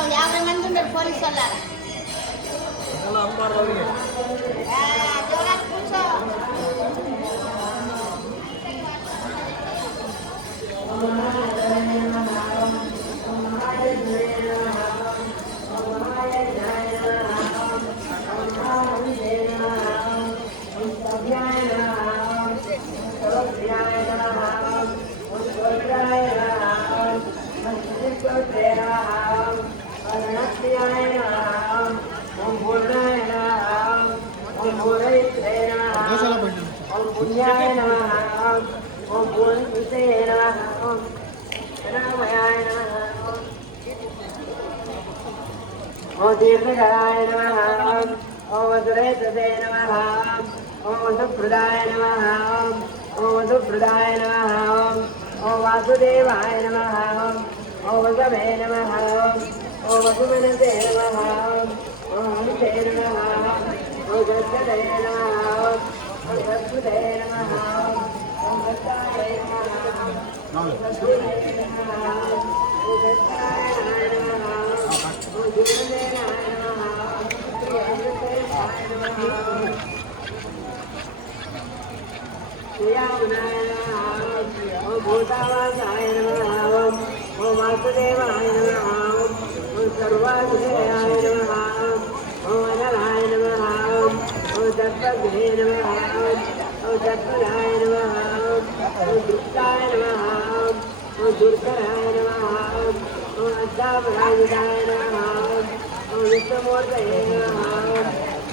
50 మంది ఉన్నారు పోలీసు వాళ్ళారా జోరాలు కూర్చో Om Dīrghaya Namaha, Om Suretase Namaha, Om Supradaya Namaha, Om Supradaya Namaha, Om Vasudevaya Namaha, Om Vasave Namaha, Om Vasumanase Namaha, Om Hamse Namaha, Om Gatsade Namaha, Om Gatsade Namaha, Om Gatsade Namaha, Om Gatsade Namaha, Om Gatsade Namaha. Om Bhutavasaya Namaha, Om Vasudevaya Namaha, Om Sarvasudevaya Namaha, Om Analaya Namaha, Om Tattvagne Namaha, Om Tattvalaya Namaha, Om Druptaya Namaha, Om Durkaraya Namaha, Om Addavarajaya Namaha, Om Vishnumurtaye Namaha,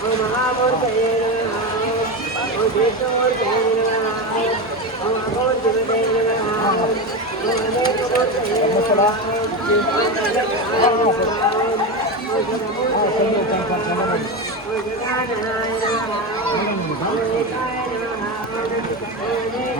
Om Mahamurtaye Namaha, Om Vishnumurtaye Namaha, Om Aghorjivataye Namaha, Om Anekmurtaye Namaha, Om Anekmurtaye Namaha, Om Shadamurtaye Namaha, Om Jagananaye Namaha, Om Ekaya Namaha, Om